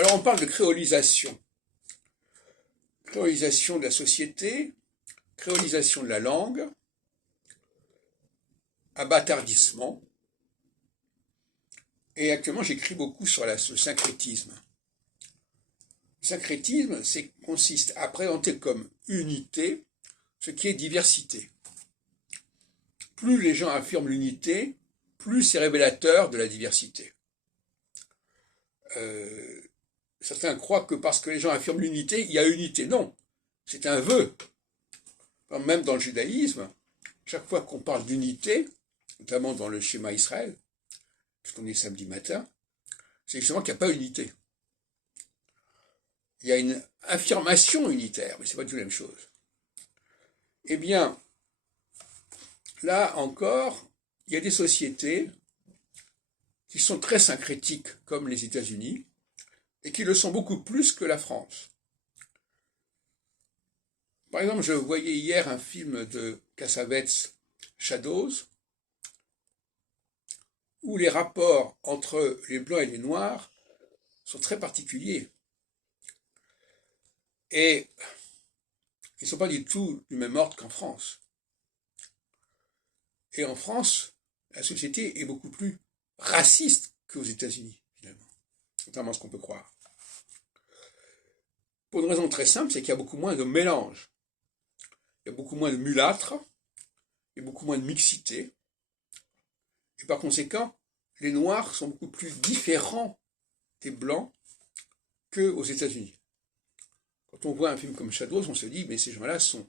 Alors on parle de créolisation. Créolisation de la société, créolisation de la langue, abâtardissement. Et actuellement j'écris beaucoup sur le syncrétisme. Le syncrétisme consiste à présenter comme unité ce qui est diversité. Plus les gens affirment l'unité, plus c'est révélateur de la diversité. Certains croient que parce que les gens affirment l'unité, il y a unité. Non, c'est un vœu. Même dans le judaïsme, chaque fois qu'on parle d'unité, notamment dans le schéma Israël, puisqu'on est samedi matin, c'est justement qu'il n'y a pas unité. Il y a une affirmation unitaire, mais ce n'est pas du tout la même chose. Eh bien, là encore, il y a des sociétés qui sont très syncrétiques, comme les États-Unis, et qui le sont beaucoup plus que la France. Par exemple, je voyais hier un film de Cassavetes, Shadows, où les rapports entre les blancs et les noirs sont très particuliers. Et ils ne sont pas du tout du même ordre qu'en France. Et en France, la société est beaucoup plus raciste qu'aux États-Unis, finalement, contrairement à ce qu'on peut croire. Pour une raison très simple, c'est qu'il y a beaucoup moins de mélange. Il y a beaucoup moins de mulâtres, il y a beaucoup moins de mixité. Et par conséquent, les Noirs sont beaucoup plus différents des Blancs qu'aux États-Unis. Quand on voit un film comme Shadows, on se dit, mais ces gens-là sont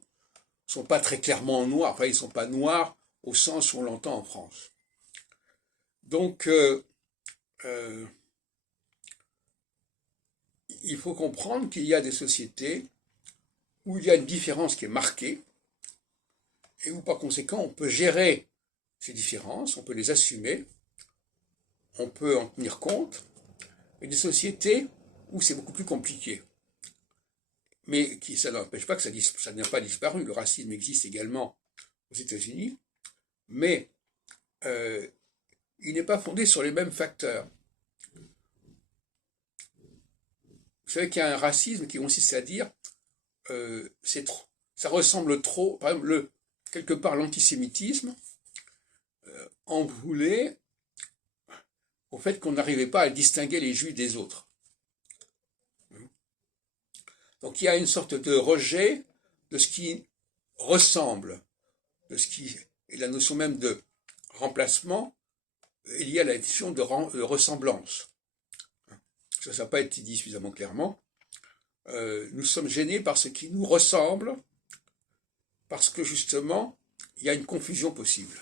pas très clairement noirs. Enfin, ils ne sont pas noirs au sens où on l'entend en France. Donc, il faut comprendre qu'il y a des sociétés où il y a une différence qui est marquée et où, par conséquent, on peut gérer ces différences, on peut les assumer, on peut en tenir compte, et des sociétés où c'est beaucoup plus compliqué. Mais ça n'empêche pas que ça n'a pas disparu. Le racisme existe également aux États-Unis, mais il n'est pas fondé sur les mêmes facteurs. Vous savez qu'il y a un racisme qui consiste à dire ça ressemble trop, par exemple, quelque part l'antisémitisme en voulait au fait qu'on n'arrivait pas à distinguer les juifs des autres. Donc il y a une sorte de rejet de ce qui ressemble, et la notion même de remplacement est liée à la notion de ressemblance. Ça n'a pas été dit suffisamment clairement. Nous sommes gênés par ce qui nous ressemble, parce que justement, il y a une confusion possible.